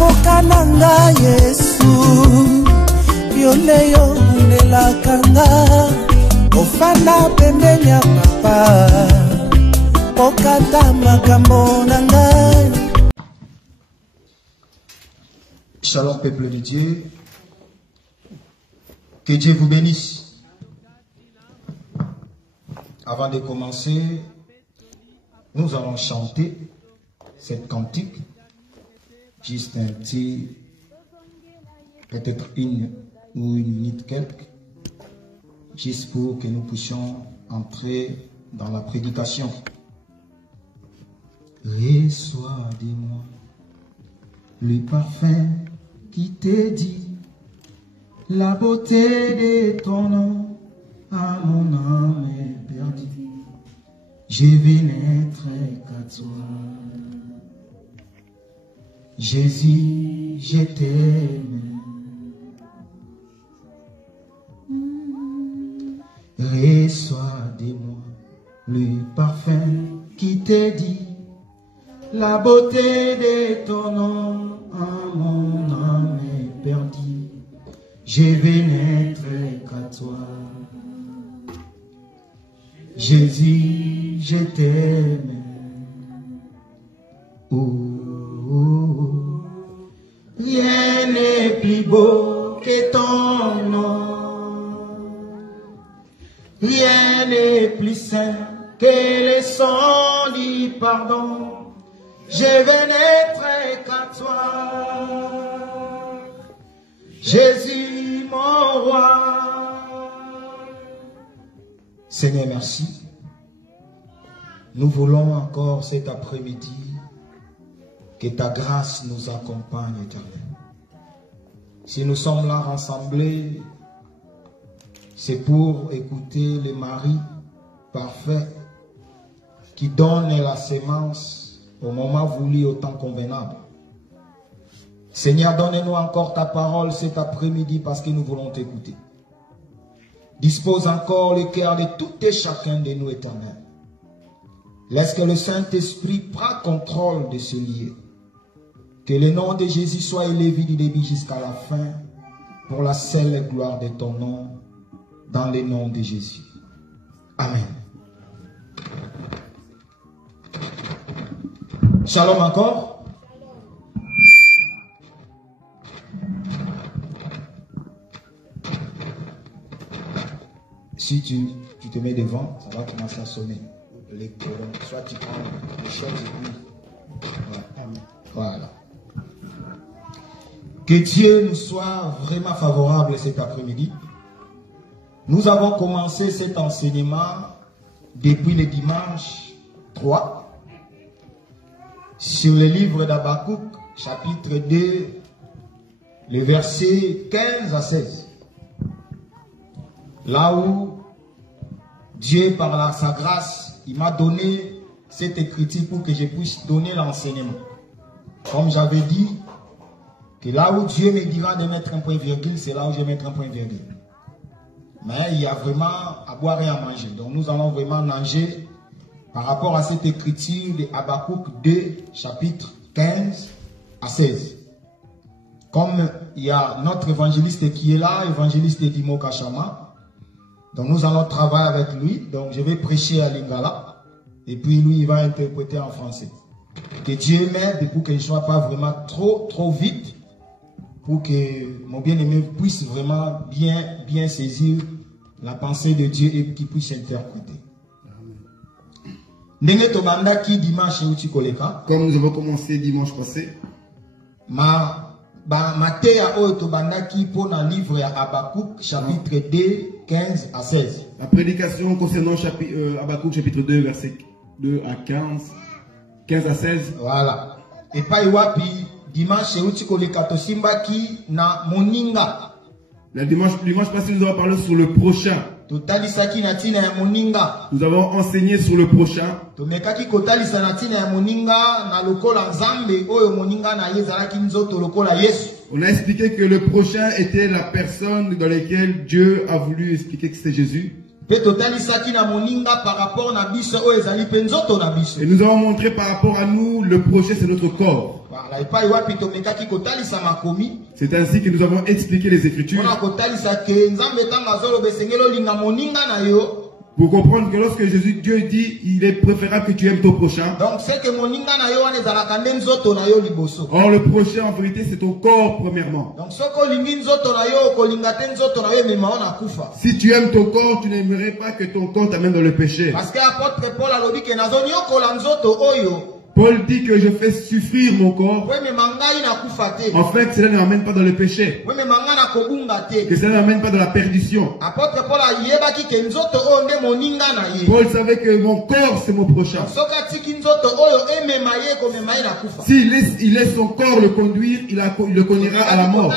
Okananga Yesu Yoleyo nelakanga Ofanda pembenya papa Okata makambo nanga. Shalom peuple de Dieu. Que Dieu vous bénisse. Avant de commencer, nous allons chanter cette cantique. Juste un petit, peut-être une ou une minute quelque, juste pour que nous puissions entrer dans la prédication. Reçois de moi le parfum qui te dit la beauté de ton nom à mon âme est perdue. Je vais n'être qu'à toi. Jésus, je t'aime. Reçois de moi le parfum qui te dit la beauté de ton nom à mon âme est perdue. Je vais n'être qu'à toi. Jésus, je t'aime. Rien n'est plus beau que ton nom. Rien n'est plus saint que le sang du pardon. Je vais n'être qu'à toi. Jésus, mon roi. Seigneur, merci. Nous voulons encore cet après-midi que ta grâce nous accompagne, Éternel. Si nous sommes là rassemblés, c'est pour écouter le mari parfait qui donne la sémence au moment voulu, au temps convenable. Seigneur, donne-nous encore ta parole cet après-midi parce que nous voulons t'écouter. Dispose encore le cœur de tout et chacun de nous, Éternel. Laisse que le Saint-Esprit prenne contrôle de ce lieu. Que le nom de Jésus soit élevé du début jusqu'à la fin, pour la seule gloire de ton nom, dans le nom de Jésus. Amen. Shalom encore. Si tu te mets devant, ça va commencer à sonner. Les colonnes, soit tu prends les chaises et puis voilà. Que Dieu nous soit vraiment favorable cet après-midi. Nous avons commencé cet enseignement depuis le dimanche 3 sur le livre d'Habakkuk, chapitre 2, le verset 15 à 16. Là où Dieu, par sa grâce, il m'a donné cette écriture pour que je puisse donner l'enseignement. Comme j'avais dit, que là où Dieu me dira de mettre un point virgule, c'est là où je vais mettre un point virgule. Mais il y a vraiment à boire et à manger. Donc nous allons vraiment nager par rapport à cette écriture de Habakkuk 2, chapitre 15 à 16. Comme il y a notre évangéliste qui est là, évangéliste Dimo Kachama, donc nous allons travailler avec lui. Donc je vais prêcher à Lingala et puis lui il va interpréter en français. Que Dieu m'aide pour que je ne sois pas vraiment trop vite, pour que mon bien-aimé puisse vraiment bien saisir la pensée de Dieu et qu'il puisse interpréter. Comme nous avons commencé dimanche passé, chapitre 2, 15 à 16. La prédication concernant Habakkuk chapitre 2, verset 2 à 15 à 16. Voilà. Et pas iwapi dimanche simbaki na moninga. Le dimanche passé, nous avons parlé sur le prochain. Nous avons enseigné sur le prochain. On a expliqué que le prochain était la personne dans laquelle Dieu a voulu expliquer que c'était Jésus. pe totalisaki na moninga par rapport na biso o ezali pe nzoto na biso. Et nous avons montré par rapport à nous, le projet c'est notre corps. Voilà, epai wapi tomekaki kotalisa makomi. C'est ainsi que nous avons expliqué les Écritures. Mpona kotalisa ke nzambe ntango azoloba esengeli olinga moninga na yo. Pour comprendre que lorsque Dieu dit, il est préférable que tu aimes ton prochain. Donc c'est que moninga na yo wana ezalaka nde nzoto na yo liboso. Or le prochain en vérité c'est ton corps premièrement. Donc soko olingi nzoto na yo kolinga te nzoto na yo emema ona kufa. Si tu aimes ton corps, tu n'aimerais pas que ton corps t'amène dans le péché. Parce que apôtre Paul alobi ke nazonyokola nzoto oyo. Paul dit que je fais souffrir mon corps. En fait, cela ne m'amène pas dans le péché. Que cela ne m'amène pas dans la perdition. Paul savait que mon corps c'est mon prochain. S'il laisse son corps le conduire, il le conduira à la mort.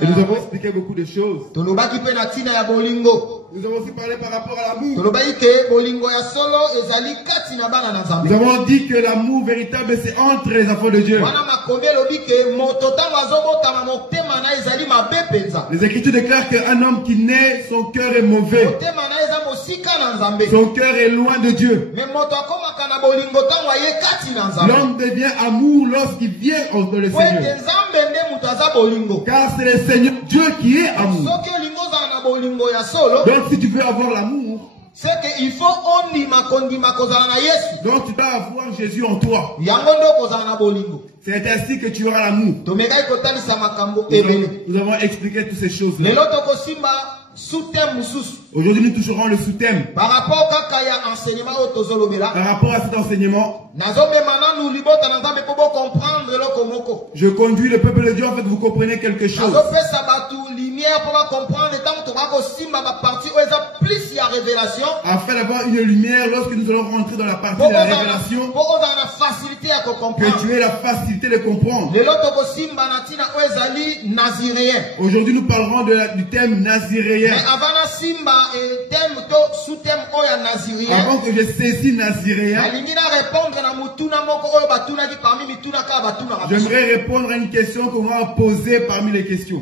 Et nous avons expliqué beaucoup de choses. Nous avons aussi parlé par rapport à l'amour. Nous avons dit que l'amour véritable c'est entre les enfants de Dieu. Les Écritures déclarent qu'un homme qui naît, son cœur est mauvais. Son cœur est loin de Dieu. L'homme devient amour lorsqu'il vient dans le Seigneur. Car c'est le Seigneur Dieu qui est amour. Donc si tu veux avoir l'amour, c'est qu'il faut donc tu dois avoir Jésus en toi. C'est ainsi que tu auras l'amour. Nous avons expliqué toutes ces choses-là. Aujourd'hui, nous toucherons le sous-thème. Par rapport à cet enseignement, je conduis le peuple de Dieu en fait vous comprenez quelque chose. Afin d'avoir une lumière lorsque nous allons rentrer dans la partie de la révélation, que tu aies la facilité de comprendre. Aujourd'hui, nous parlerons du thème naziréen. Avant que je saisis naziréen, j'aimerais répondre à une question qu'on m'a posée parmi les questions.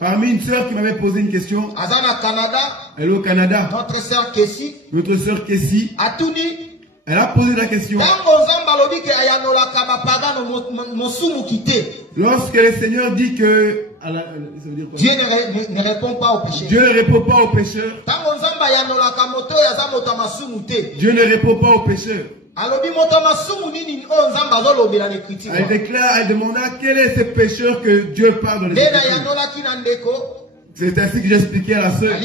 Parmi une sœur qui m'avait posé une question. Elle est au Canada. Notre sœur Kessie. Elle a posé la question. Lorsque le Seigneur dit que Dieu ne répond pas aux pécheurs. Dieu ne répond pas aux pécheurs. Dieu ne répond pas aux pécheurs. Elle déclare, elle demanda quel est ce pécheur que Dieu parle dans les Écritures. C'est ainsi que j'ai expliqué à la sœur.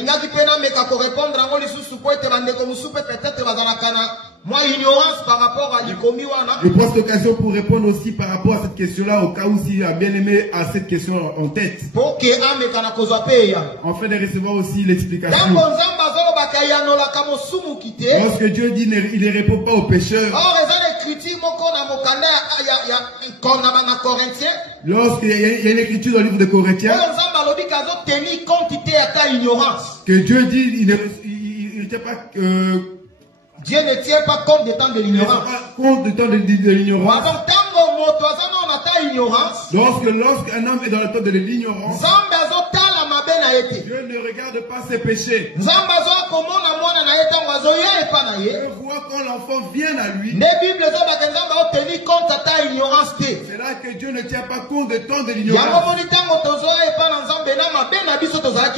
Je prends cette occasion pour répondre aussi par rapport à cette question-là, au cas où s'il a bien aimé à cette question en tête. En fait de recevoir aussi l'explication. Lorsque Dieu dit il ne répond pas aux pécheurs. Lorsqu'il y a une écriture dans le livre de Corinthiens, que Dieu dit il n'était pas Dieu ne tient pas compte du temps de l'ignorance. Lorsqu'un homme est dans le temps de l'ignorance, Dieu ne regarde pas ses péchés. Dieu voit quand l'enfant vient à lui. C'est là que Dieu ne tient pas compte du temps de l'ignorance.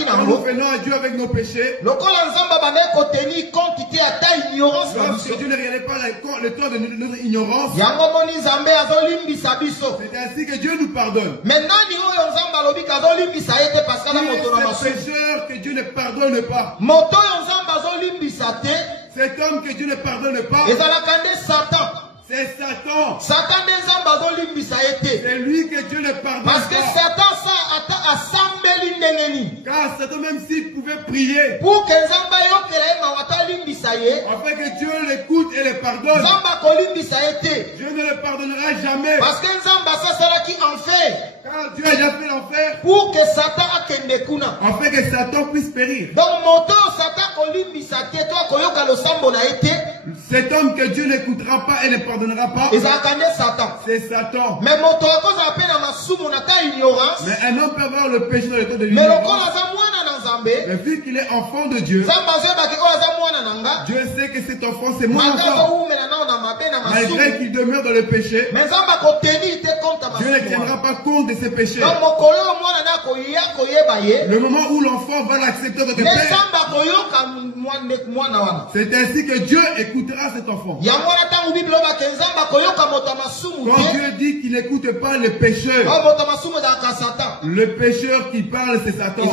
Quand nous venons à Dieu avec nos péchés, lorsque Dieu ne regardait pas le temps de notre ignorance, c'est ainsi que Dieu nous pardonne. C'est pécheur que Dieu ne pardonne pas. Cet homme que Dieu ne pardonne pas, c'est Satan. C'est lui que Dieu ne pardonne pas. Parce que Satan car Satan, même s'il pouvait prier, afin que Dieu l'écoute et le pardonne, Dieu ne le pardonnera jamais. Parce que car Dieu a déjà fait l'enfer pour que Satan afin que Satan puisse périr. Donc cet homme que Dieu n'écoutera pas et ne pardonnera pas, c'est Satan. Mais un homme peut avoir le péché dans le temps de l'ignorance. Mais vu qu'il est enfant de Dieu, Dieu sait que cet enfant c'est mon enfant. Malgré qu'il demeure dans le péché, Dieu ne tiendra pas compte de ses péchés. Le moment où l'enfant va l'accepter dans le père, c'est ainsi que Dieu écoutera cet enfant. Quand Dieu dit qu'il n'écoute pas le pécheur qui parle, c'est Satan.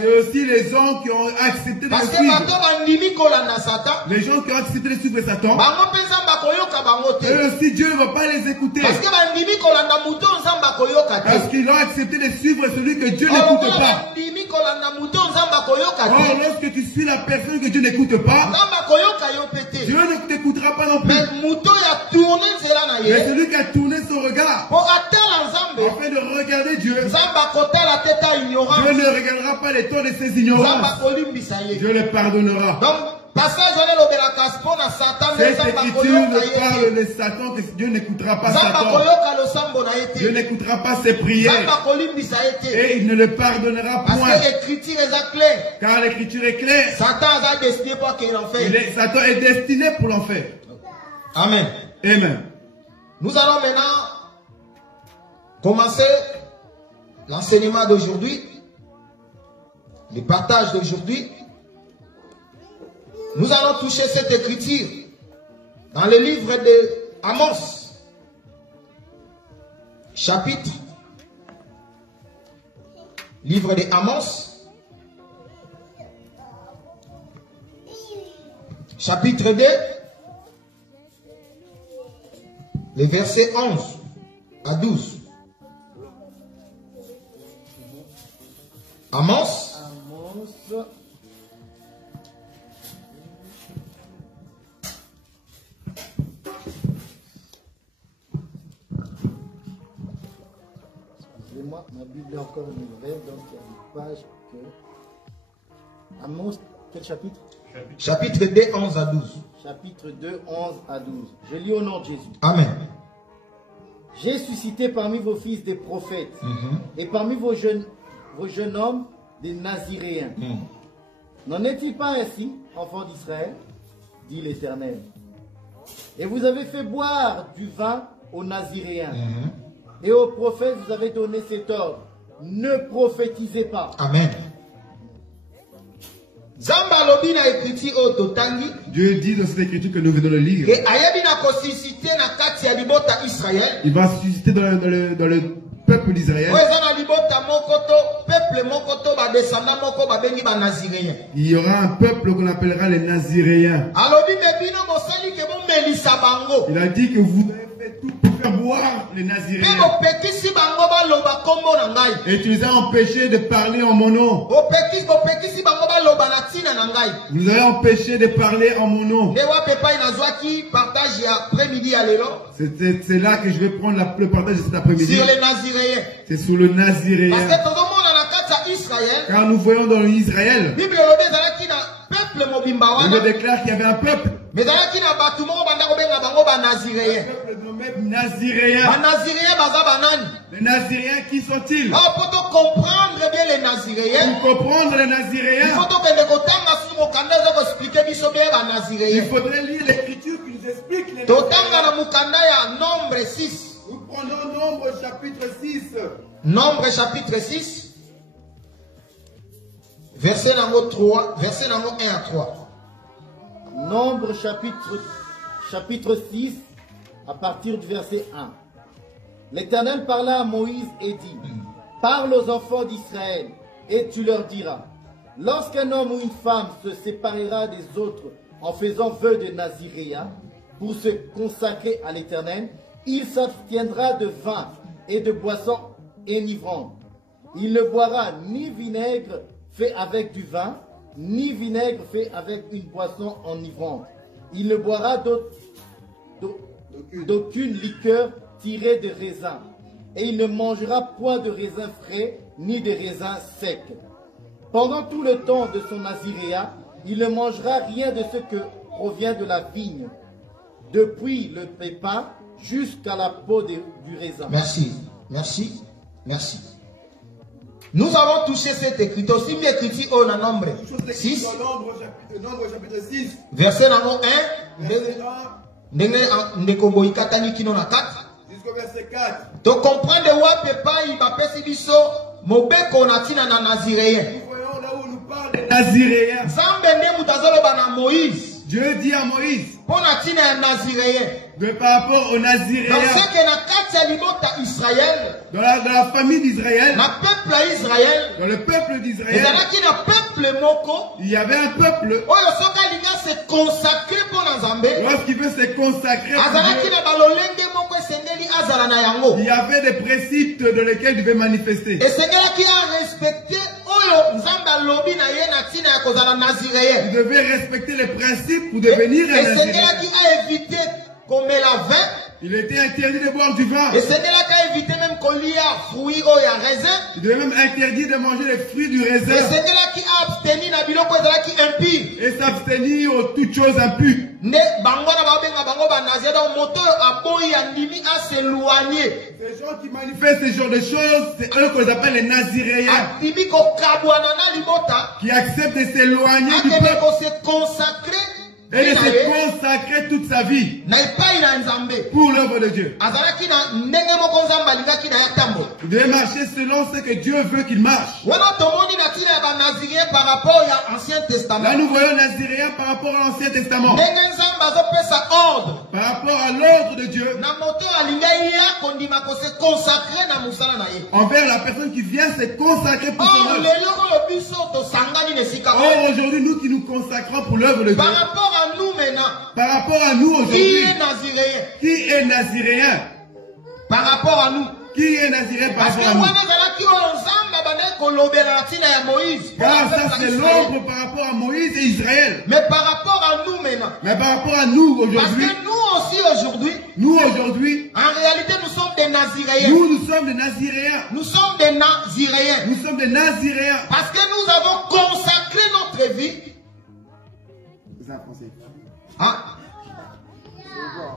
C'est aussi les gens qui ont accepté de suivre. Les gens qui ont accepté de suivre Satan. Et aussi Dieu ne va pas les écouter. Parce qu'ils ont accepté de suivre celui que Dieu n'écoute pas. Or, lorsque tu suis la personne que Dieu n'écoute pas, Dieu ne t'écoutera pas non plus. Mais celui qui a tourné son regard afin de regarder Dieu, Dieu ne regardera pas les temps de ses ignorances. Dieu le pardonnera. Cette écriture parle de Satan, que Dieu n'écoutera pas Satan. Dieu n'écoutera pas ses prières. Et il ne le pardonnera point. Car l'écriture est claire. Satan est destiné pour l'enfer. Amen. Amen. Nous allons maintenant commencer l'enseignement d'aujourd'hui, le partage d'aujourd'hui. Nous allons toucher cette écriture dans le livre de Amos, chapitre, livre de Amos, chapitre 2, les versets 11 à 12. Amos. Excusez-moi, ma Bible est encore nouvelle, donc il y a une page que... Amos, quel chapitre? Chapitre 2, 11 à 12. Chapitre 2, 11 à 12. Je lis au nom de Jésus. Amen. J'ai suscité parmi vos fils des prophètes et parmi vos jeunes hommes des Naziréens. N'en est-il pas ainsi, enfants d'Israël, dit l'Éternel? Et vous avez fait boire du vin aux Naziréens. Et aux prophètes, vous avez donné cet ordre: ne prophétisez pas. Amen. Dieu dit dans cette écriture que nous venons de lire, il va susciter dans le peuple d'Israël. Il y aura un peuple qu'on appellera les Naziréens. Il a dit que vous avez fait tout pour faire boire les Naziréens. Et tu les as empêchés de parler en mon nom. Vous avez empêché de parler en mon nom. C'est là que je vais prendre le partage de cet après-midi. Sur les Naziréens. C'est sur le Naziréen. Car nous voyons dans Israël, il me déclare qu'il y avait un peuple. Mais un peuple nommé Naziréen. Les Naziréens, qui sont-ils? Pour comprendre bien les Naziréens, pour comprendre les Naziréens, il faudrait lire l'écriture qui nous explique les Naziréens. Nombre 6. Nous prenons Nombre chapitre 6. Nombre chapitre 6. Verset 1 à 3. Nombre chapitre 6, à partir du verset 1. L'Éternel parla à Moïse et dit: parle aux enfants d'Israël, et tu leur diras: lorsqu'un homme ou une femme se séparera des autres en faisant vœu de Naziréa pour se consacrer à l'Éternel, il s'abstiendra de vin et de boissons enivrantes. Il ne boira ni vinaigre fait avec du vin, ni vinaigre fait avec une boisson enivrante. Il ne boira d'aucune liqueur tirée de raisin. Et il ne mangera point de raisin frais, ni de raisin sec. Pendant tout le temps de son naziréat, il ne mangera rien de ce que provient de la vigne, depuis le pépin jusqu'à la peau du raisin. Merci, merci, merci. Nous avons touché cette écriture. Aussi, bien écrit au nombre 6. Nombre chapitre 6. Verset 1. Jusqu'au verset 4. Tu comprends de quoi papa il va passer biso mobeko natina na naziréen. Nous voyons là où nous parle des naziréens. Moïse. Dieu dit à Moïse. Pour natina naziréen. Mais par rapport aux naziréens. Parce que na Israël. Dans la famille d'Israël. Dans le peuple d'Israël. Il y avait un peuple. Lorsqu'il veut se consacrer. Il y avait des préceptes dans lesquels il devait manifester. Et c'est là qui a respecté. Il devait respecter les principes pour devenir un naziré. Et c'est là qui a évité qu'on met la vin. Il était interdit de boire du vin. Et c'est là qui a évité même qu'on lit à fruits ou à raisin. Il devait même interdit de manger les fruits du raisin. Et c'est là qui a abstenu na biloko ezala qui impur. Et s'abstenir aux toutes choses impures. Ne bango na babenga bango ba nazia donc moto aboyi andimi à s'éloigner. Ces gens qui manifestent ce genre de choses, c'est eux qu'on appelle les naziréens. Andimi ko kabwana na libota. Qui acceptent de s'éloigner du peuple. Ko se consacrer. Et de se consacrer toute sa vie pour l'œuvre de Dieu. Il devait marcher selon ce que Dieu veut qu'il marche. Là, nous voyons Naziréens par rapport à l'Ancien Testament. Par rapport à l'ordre de Dieu. Envers la personne qui vient se consacrer pour son œuvre. Or, aujourd'hui, nous qui nous consacrons pour l'œuvre de Dieu. Nous maintenant. Par rapport à nous aujourd'hui. Qui est naziréen? Qui est naziréen? Par rapport à nous. Qui est naziréen par rapport à nous? Car ça c'est l'ombre par rapport à Moïse et Israël. Mais par rapport à nous maintenant. Mais par rapport à nous aujourd'hui. Parce que nous aussi aujourd'hui. Nous aujourd'hui. En réalité nous sommes des naziréens. Nous sommes des naziréens. Nous sommes des naziréens. Nous sommes des naziréens. Parce que nous avons consacré notre vie. Ah.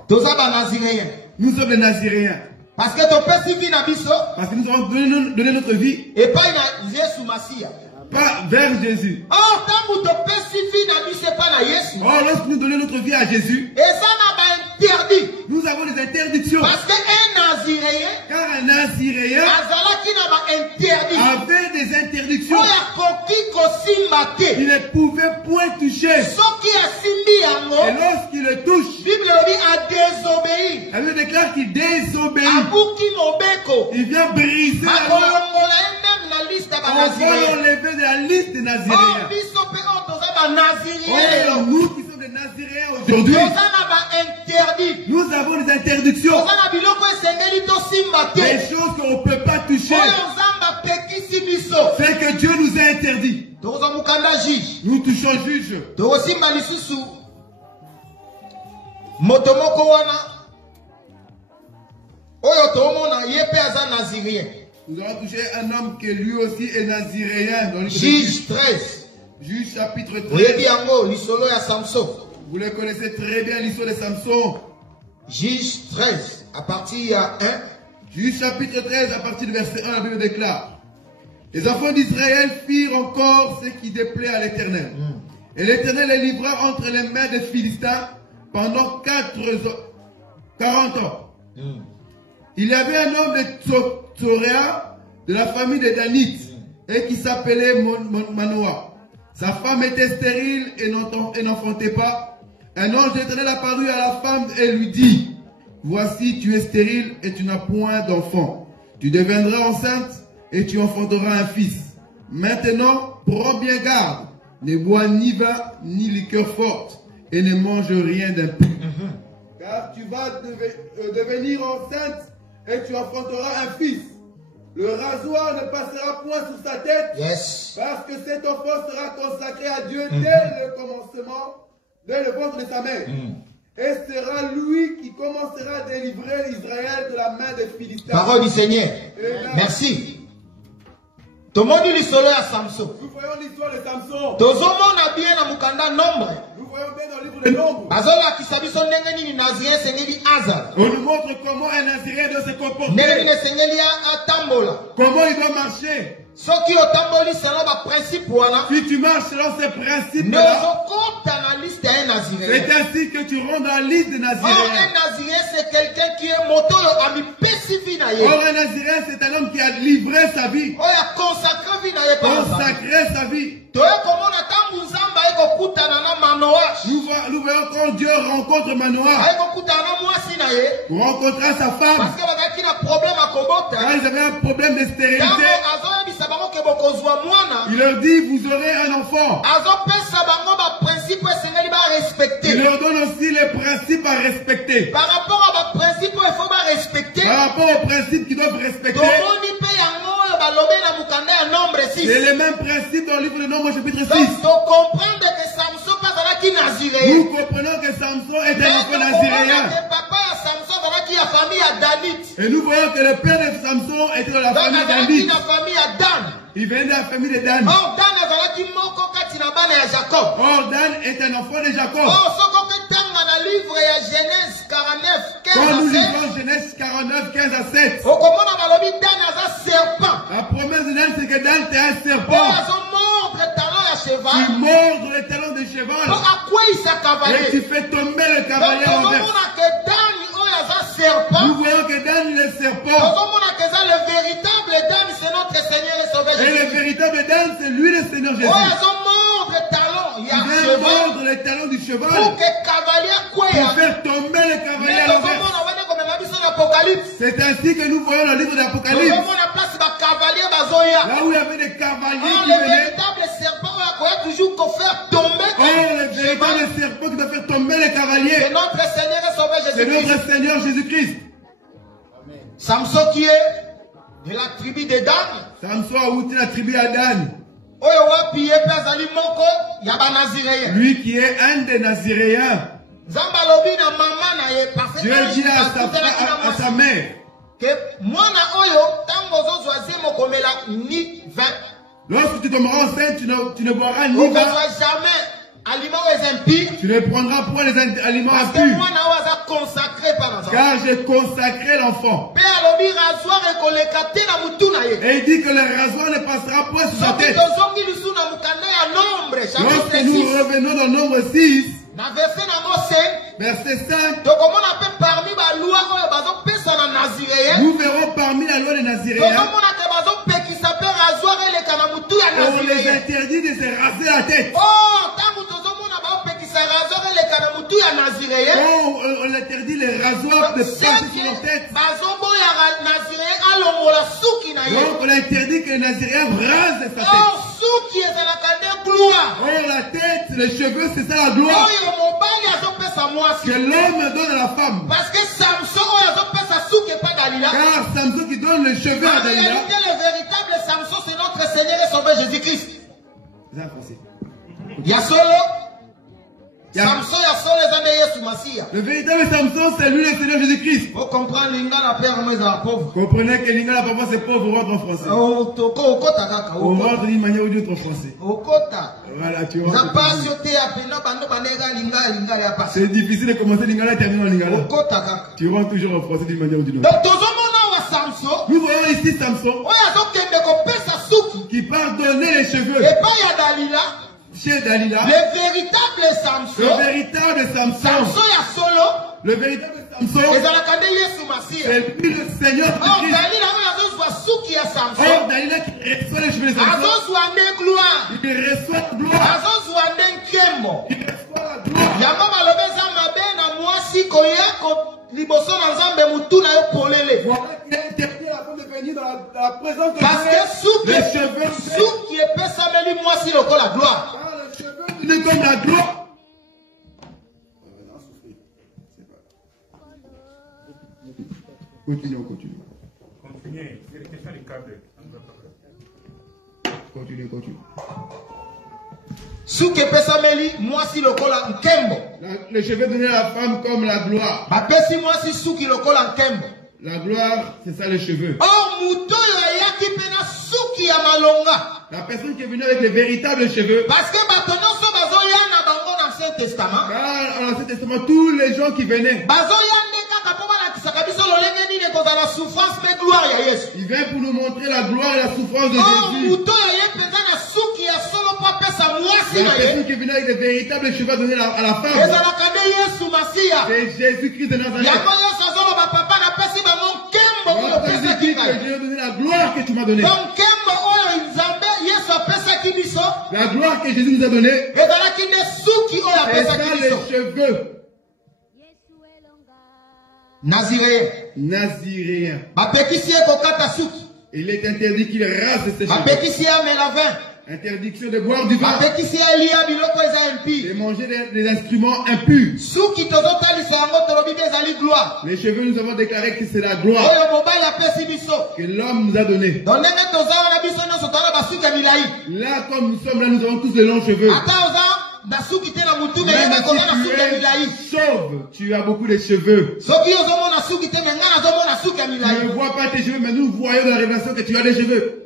Nous sommes des naziréens. Parce que ton père suffit na biso. Parce que nous avons donné notre vie. Et pas na Jésus Massia. Pas vers Jésus. Oh, quand ton père suffit na biso pas na Jésus. Oh, lorsque nous donnons notre vie à Jésus. Et ça n'a pas interdit. Nous avons des interdictions. Parce qu'un naziréen. Car un naziréen. Avait des interdictions. Il ne pouvait point toucher. Et lorsqu'il le touche, la Bible déclare qu'il désobéit. Il vient briser la loi. On va l'enlever de la liste des naziréens. Oh, nous qui sommes des naziréens aujourd'hui, nous avons des interdictions. Des choses qu'on ne peut pas toucher. C'est que Dieu nous a interdit. Nous touchons juge. Nous allons toucher un homme qui lui aussi est naziréen. Juge 13. Juge chapitre 13. Vous le connaissez très bien, l'histoire de Samson. Juge 13, à partir 1. Juge chapitre 13, à partir du verset 1, la Bible déclare: les enfants d'Israël firent encore ce qui déplaît à l'Éternel. Et l'Éternel les livra entre les mains des Philistins pendant 40 ans. Il y avait un homme de Tsoréa, de la famille des Danites, et qui s'appelait Manoah. Sa femme était stérile et n'enfantait pas. Un ange d'Éternel apparut à la femme et lui dit: voici, tu es stérile et tu n'as point d'enfant. Tu deviendras enceinte et tu enfanteras un fils. Maintenant, prends bien garde. Ne bois ni vin ni liqueur forte et ne mange rien d'impur. Car tu vas devenir enceinte et tu enfanteras un fils. Le rasoir ne passera point sur sa tête, parce que cet enfant sera consacré à Dieu dès le commencement, dès le ventre de sa mère. Et sera lui qui commencera à délivrer Israël de la main des Philistins. Parole du Seigneur. Merci. Tout le monde dit l'histoire à Samson. Nous voyons l'histoire de Samson. Tout le monde a bien à Mukanda nombre. Nous voyons bien dans le livre des nombres. On nous montre comment un Nazirien doit se comporter. Comment il doit marcher. Si tu marches selon ces principes, c'est ainsi que tu rentres dans la liste des Naziréens. Or, un Nazirien, c'est quelqu'un qui est moto. Or, un Nazirien, c'est un homme qui a livré sa vie. Consacré sa vie. Nous voyons quand Dieu rencontre Manoah. Pour rencontrer sa femme. Car ils avaient un problème de stérilité. Il leur dit, vous aurez un enfant. Il leur donne aussi les principes à respecter. Par rapport à principe, il faut respecter. Par rapport aux principes qu'ils doivent respecter. C'est les mêmes principes dans le livre de Nombre chapitre 6. Nous comprenons que Samson est un enfant naziréen. Et nous voyons que le père de Samson était dans la famille d'Anit. Il venait de la famille de Dan. Or, Dan est un enfant de Jacob. Quand nous lisons Genèse 49, 15 à 7. La promesse de Dan, c'est que Dan était un serpent. Tu mords les talons de cheval. Et tu fais tomber le cavalier en verre. Nous voyons que Dan est le serpent. Et le véritable Dan, c'est lui le Seigneur Jésus. Il vient mordre les talons du cheval pour faire tomber le cavalier à l'envers. C'est ainsi que nous voyons le livre d'Apocalypse. Là où il y avait des cavaliers qui venaient. Le véritable serpent qui doit faire tomber les cavaliers. C'est notre Seigneur Jésus-Christ. Samson qui est de la tribu de Dan. Samson a outé la tribu à Dan. Lui qui est un des Naziréens. Dieu dit à sa mère lorsque tu tomberas enceinte, tu ne boiras ni vin. Tu ne prendras point les aliments impurs. Car j'ai consacré l'enfant. Et il dit que le rasoir ne passera point sur sa tête. Lorsque nous revenons dans Nombre 6, verset 5, nous verrons parmi la loi des Naziréens, on les interdit de se raser la tête. On interdit les rasoirs de passer sur leur tête. Donc on interdit que les Naziréens rasent sa tête. Or la tête, les cheveux, c'est ça la gloire que l'homme donne à la femme. Car Samson qui donne les cheveux à Dalila. Le véritable Samson, c'est notre Seigneur et Sauveur Jésus-Christ. Le véritable Samson, c'est lui le Seigneur Jésus-Christ. Vous comprenez que Lingala Papa c'est pauvre, on rentre en français. On rentre d'une manière ou d'une autre en français. Voilà, tu vois. C'est difficile de commencer Lingala et terminer en Lingala. Tu rentres toujours en français d'une manière ou d'une autre. Nous voyons ici Samson qui part donner les cheveux chez Dalila. Le véritable Samson. Le véritable Samson. Le véritable Samson. C'est lui le Seigneur Jésus-Christ. Or Dalila qui reçoit les cheveux de Samson. Il reçoit la gloire. Il reçoit la gloire. Parce que les cheveux qui est pesameli moi si le la gloire. Il est comme la gloire. Continuons. Continuez. C'est la question des câbles. Continue. Souke pesameli moi si le la nkembo. Les cheveux donnés à la femme comme la gloire. Bapesi moi si souki le la nkembo. La gloire, c'est ça les cheveux. Or muto yaki pena souki ya malonga. La personne qui est venue avec les véritables cheveux. Parce que maintenant so bazoya na bango dans l'Ancien Testament. Car dans l'Ancien Testament tous les gens qui venaient. Bazoya ndeka kapoba la kisakabiso lolenge ni de Il vient pour nous montrer la gloire et la souffrance de Jésus. La personne qui est venue avec des véritables cheveux donnés à la femme. C'est Jésus-Christ de Nazareth. Jésus que Dieu a donné la gloire que tu m'as donnée. La gloire que Jésus nous a donnée. C'est ça les cheveux. Naziréen. Il est interdit qu'il rase ses cheveux. Interdiction de boire du vin. De manger des instruments impurs. Les cheveux, nous avons déclaré que c'est la gloire que l'homme nous a donné. Là, comme nous sommes là, nous avons tous de longs cheveux. Même si tu es chauve, tu as beaucoup de cheveux. Tu ne vois pas tes cheveux, mais nous voyons dans la révélation que tu as des cheveux.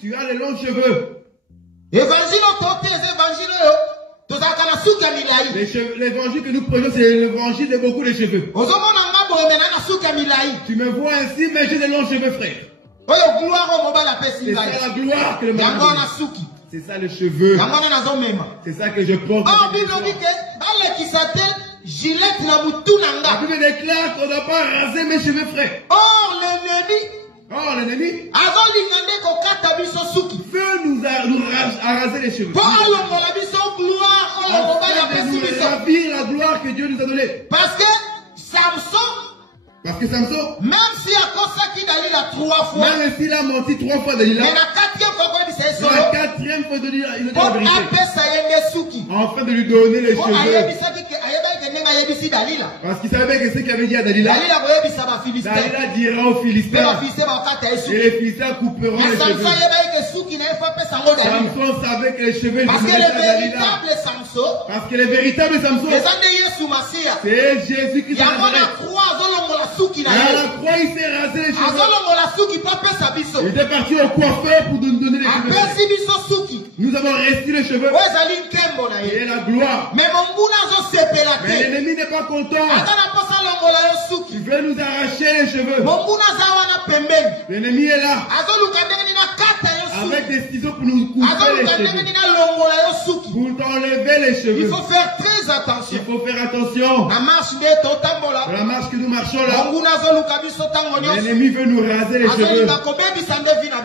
Tu as les longs cheveux. L'évangile que nous prenons, c'est l'évangile de beaucoup de cheveux. Tu me vois ainsi, mais j'ai des longs cheveux, frère. C'est ça la gloire que le monde a. C'est ça le cheveu. C'est ça que je porte. La Bible déclare qu'on ne doit pas raser mes cheveux, frère. Oh, l'ennemi veut nous raser les cheveux. Afin de nous ravir la gloire que Dieu nous a donnée. Parce que Samson, même si à cause qui Dalila 3 fois, même s'il a menti 3 fois Dalila, mais la 4e fois c'est ça. La 4e fois de dire il a dit la vérité. Afin de lui donner les cheveux. Parce qu'il savait que ce qu'il avait dit à Dalila, Dalila dira aux Philistins, et les Philistins couperont les cheveux. Samson savait que les cheveux parce que le véritable Samson, parce que le véritable Samson, c'est Jésus qui à la croix, il s'est rasé les cheveux. Il était parti au coiffeur pour nous donner les cheveux. Nous avons resté les cheveux. Et la gloire. Mais l'ennemi n'est pas content. Il veut nous arracher les cheveux. L'ennemi est là. Avec des ciseaux pour nous couper les cheveux. Pour t'enlever les cheveux. Il faut faire très attention. Il faut faire attention. La marche que nous marchons là. L'ennemi veut nous raser les cheveux.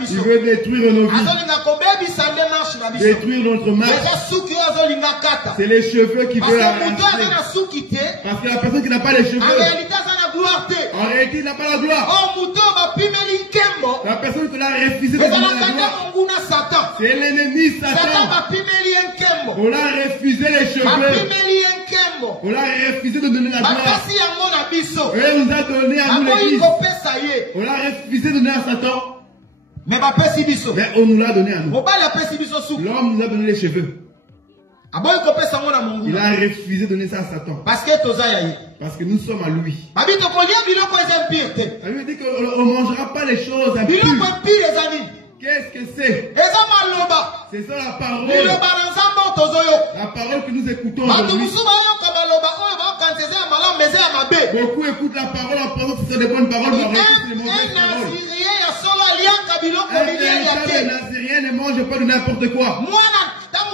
Il veut détruire nos vies. Détruire notre marche. C'est les cheveux qui veulent arracher. Parce que la personne qui n'a pas les cheveux, en réalité, il n'a pas la gloire. La personne qui l'a refusé de donner la gloire, c'est l'ennemi Satan. On l'a refusé les cheveux. On l'a refusé de donner la gloire. Et il nous a donné à nous l'église. On l'a refusé de donner à Satan. Mais on nous l'a donné à nous. L'homme nous a donné les cheveux. Il a refusé de donner ça à Satan. Parce que nous sommes à lui. La Bible dit qu'on ne mangera pas les choses impures. Qu'est-ce que c'est? C'est ça la parole. La parole que nous écoutons aujourd'hui. Beaucoup écoutent la parole en pensant que ce sont des bonnes paroles, mais en réalité c'est des mauvaises paroles. Un véritable Nazirien ne mange pas de n'importe quoi. Quand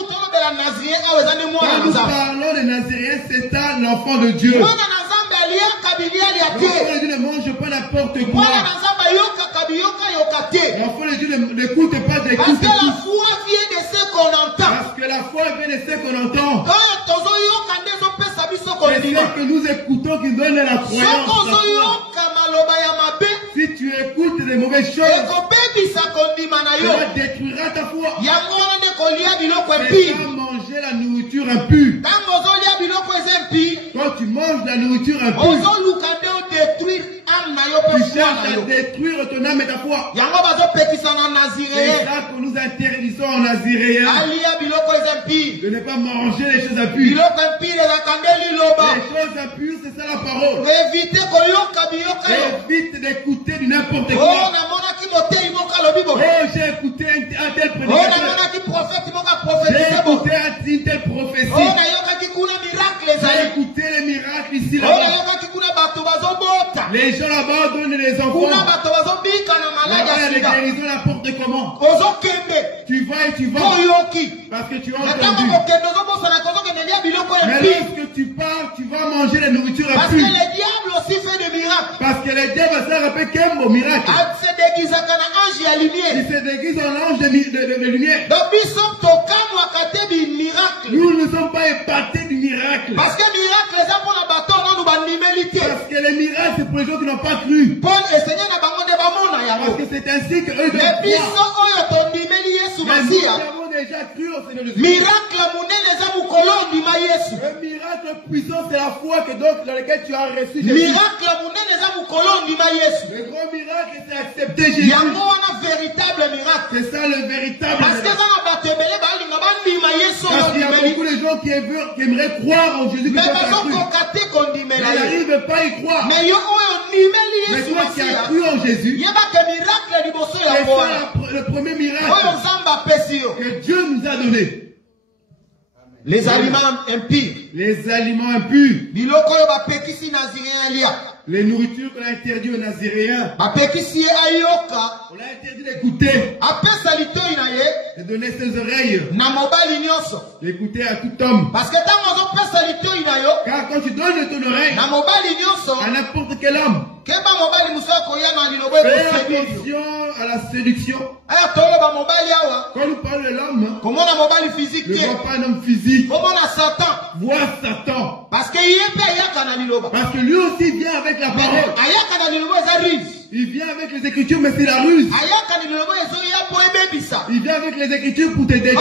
nous parlons des Naziriens, c'est un enfant de Dieu. L'enfant de Dieu ne mange pas n'importe quoi. L'enfant de Dieu n'écoute pas des coups. Parce que la foi vient de ce qu'on entend. Parce que la foi vient de ce qu'on entend. C'est ce que nous écoutons qui donne la croyance. Si tu écoutes des mauvaises choses, cela détruira ta foi. C'est comme manger la nourriture impure. Quand tu manges la nourriture impure, tu cherches à détruire ton âme et ta foi. C'est ça que nous interdisons en Naziréen. De ne pas manger les choses impures. Les choses impures, c'est ça la parole. Évite d'écouter du n'importe quoi. Oh, j'ai écouté un tel prédicateur. J'ai écouté une telle prophétie. J'ai écouté les miracles ici là-bas. Les gens là-bas donnent les enfants. Là-bas, il y a des guérisons, n'importe comment. Tu vas et tu vas. Parce que tu as entendu. Mais lorsque tu pars, tu vas manger la nourriture parce impure. que le diable aussi fait des miracles. Parce que le diable ça rappelle qu'un beau miracle. Il se déguise en ange et lumière. Il se déguise en ange de lumière. Nous ne sommes pas épatés du miracle. Parce que miracle, les gens pour la bâton, nous parce que les miracles, c'est pour les gens qui n'ont pas cru. Parce que c'est ainsi que eux doivent croire. Mais nous avons déjà cru au Seigneur Jésus. Miracle, le miracle puissant, c'est la foi que donc, dans lequel tu as reçu Jésus. Miracle, le grand miracle, c'est accepter Jésus. véritable miracle. C'est ça le véritable Parce miracle. Parce qu'il y a beaucoup de gens qui aimeraient croire en Jésus. Mais ils n'arrivent pas à y croire. Mais toi qui as cru en Jésus, c'est ça le premier miracle que Dieu nous a donné. Les aliments impurs. Les aliments impurs. Les nourritures qu'on a interdit aux Naziréens. On a interdit d'écouter. De donner ses oreilles. D'écouter à tout homme. Parce que car quand tu donnes ton oreille à n'importe quel homme, fais attention à la séduction. Quand nous parlons de l'homme, ne vois pas un homme physique. Vois Satan. Parce que lui aussi vient avec la parole. Il vient avec les Écritures, mais c'est la ruse. Il vient avec les Écritures pour te détruire.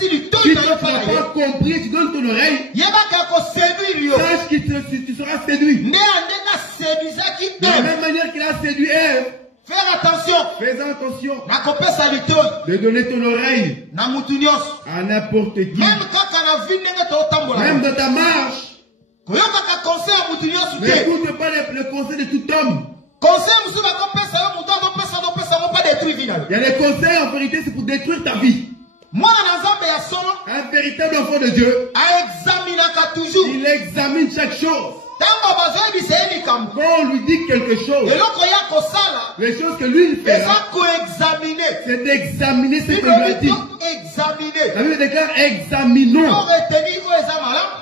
Si toi tu n'as pas compris, tu donnes ton oreille, sache que tu seras séduit. De la même manière qu'il a séduit Ève. Faire attention. Fais attention. De donner ton oreille à n'importe qui. Même dans ta marche. N'écoute pas le conseil de tout homme. Il y a des conseils en vérité, c'est pour détruire ta vie. Un véritable enfant de Dieu, il examine chaque chose. Quand on lui dit quelque chose, les choses que lui il fait, c'est d'examiner ce que lui dit. La Bible déclare examinons.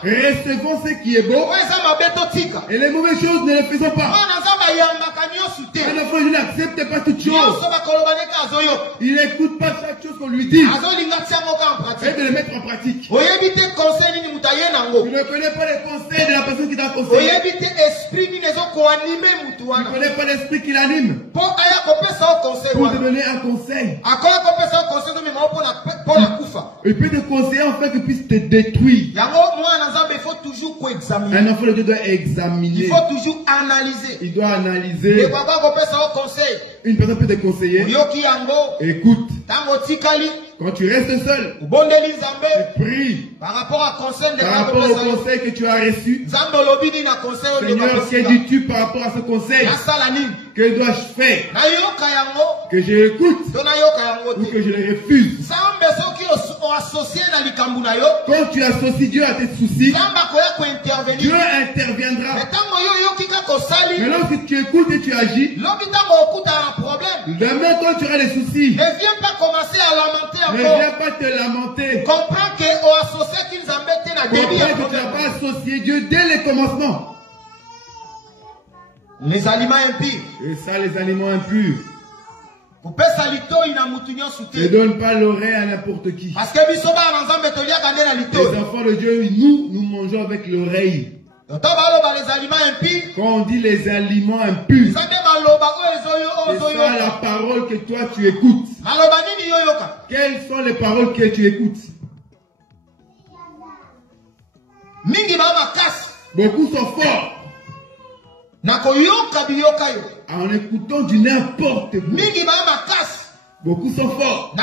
Recevons ce qui est beau. Et les mauvaises choses ne les faisons pas. Un enfant il n'accepte pas toutes choses. Il n'écoute pas chaque chose qu'on lui dit. Et de les mettre en pratique. Tu ne connais pas les conseils de la personne qui t'a conseillé. Tu ne connais pas l'esprit qui l'anime. Pour te donner un conseil. Il peut te conseiller en fait qu'il puisse te détruire. Un enfant de Dieu doit examiner. Il faut toujours analyser. Il doit analyser. Une personne peut te conseiller. Écoute. Quand tu restes seul, tu pries par rapport au conseil que tu as reçu. Seigneur, que dis-tu par rapport à ce conseil? Que dois-je faire? Que je l'écoute ou que je le refuse? Quand tu associes Dieu à tes soucis, Dieu interviendra. Mais lorsque tu écoutes et tu agis, demain quand tu auras des soucis, ne viens pas commencer à lamenter encore. Ne viens pas te lamenter. Comprends que tu n'as pas associé Dieu dès le commencement. Les aliments impurs. Et ça, les aliments impurs. Ne donne pas l'oreille à n'importe qui. Parce que les enfants de Dieu, nous mangeons avec l'oreille. Quand on dit les aliments impurs, c'est ça la parole que toi tu écoutes. Quelles sont les paroles que tu écoutes? Beaucoup sont forts en écoutant du n'importe quoi. Beaucoup sont forts